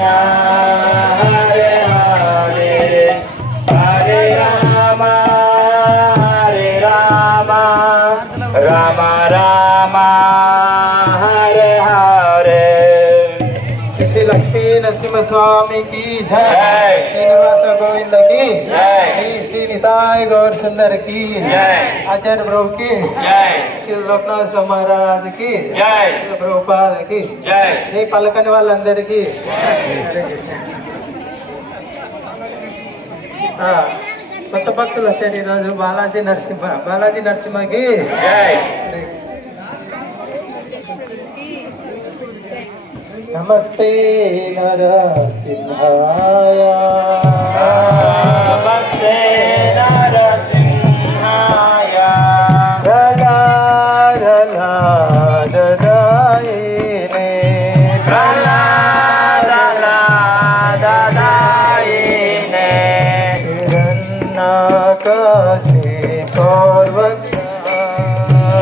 Hare Hare, Hare Rama, Rama Rama, Hare Hare. Shri Lakshmi Narasimha स्वामी की जय, श्रीनिवास गोविंद की जय, श्री निताय गौर सुंदर की जय, आचार्य प्रभु की जय, श्री लोकनाथ महाराज की जय, प्रभुपाद की जय, ये पलकने వాళ్ళందరికీ కొత్త భక్తులు వచ్చారు ఈరోజు. బాలాజీ నరసింహకి జై. नमस्ते नरसिंहाय, नमस्ते नरसिंहाय, प्रहलाद दायिने, प्रहलाद दायिने,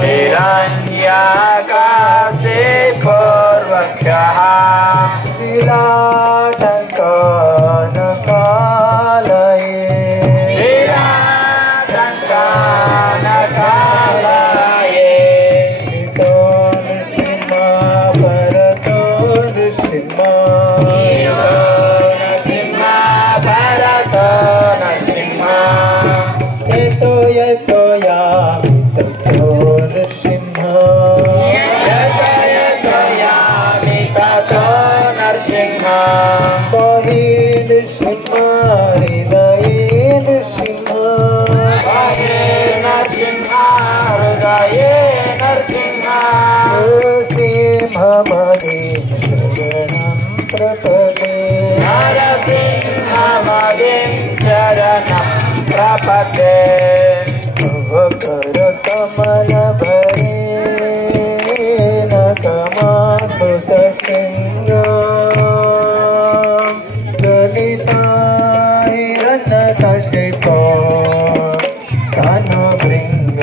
हिरण्याकाशे प्रपदे कमल भरे न कमातु ससिंह ललिता हिरण्यकशिपो धनुभृङ्ग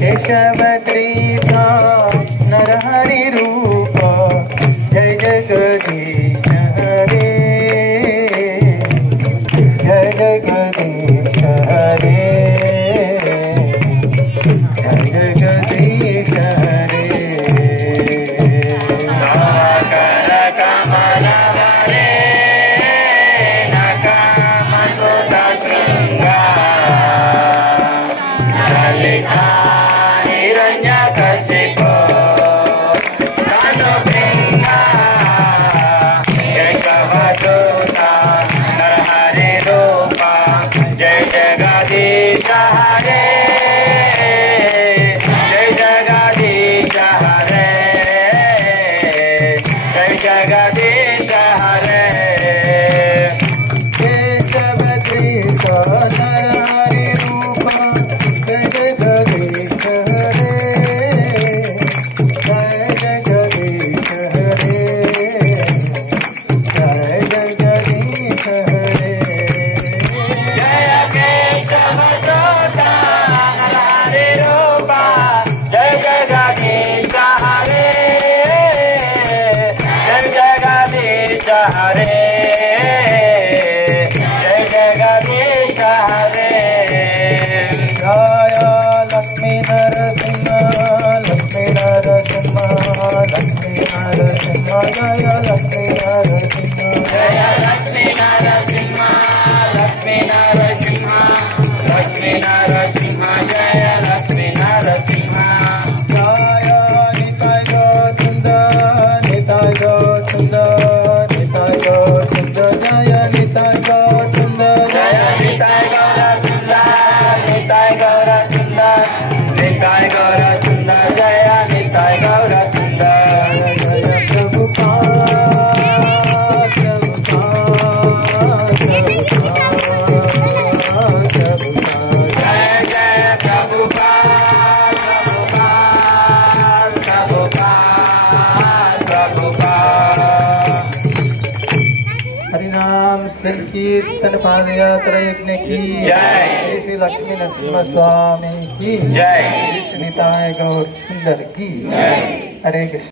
केशवद्रीता नरहरि रूप जय जगदीश हरे, जय जगदीश हरे, जय जगदीश हरे. कर कमल भरे न कामतु ससिंह ललिता हिरण्यकशिपो धनुभृङ्ग केशवदूता नरहरि रूप जय जगदीश हरे, जय जगदीश हरे, जय जगदीश हरे. केशवद्रीता नरहरि रूप जय जगदीश हरे, जय जगदीश हरे, जय जगदीश हरे. जय केशवदूता नरहरि रूप जय जगदीश हरे, जय जगदीश हरे, जय जगदीश हरे. जय लक्ष्मी नरसिंह, लक्ष्मी नरसिंह, लक्ष्मी नरसिंह, जय लक्ष्मी नरसिंह, जय लक्ष्मी नरसिंह, लक्ष्मी नरसिंह, लक्ष्मी नरसिंह, जय लक्ष्मी नरसिंह. जय निताय सुंदर, निताय सुंदर, निताय सुंदर, जय निताय सुंदर, जय निताय गौर सुंदर, निताय गौर सुंदर, निताय गौर सुंदर, जय निताय गौर सुंदर. जय प्रभुपाद, जय जय प्रभुपाद, प्रभुपाद, प्रभुपाद. हरिनाम संकीर्तन पादयात्रा यज्ञ की जय. श्री लक्ष्मी नरसिंह स्वामी की जय. श्री निताय गौर सुंदर की जय. हरे कृष्ण.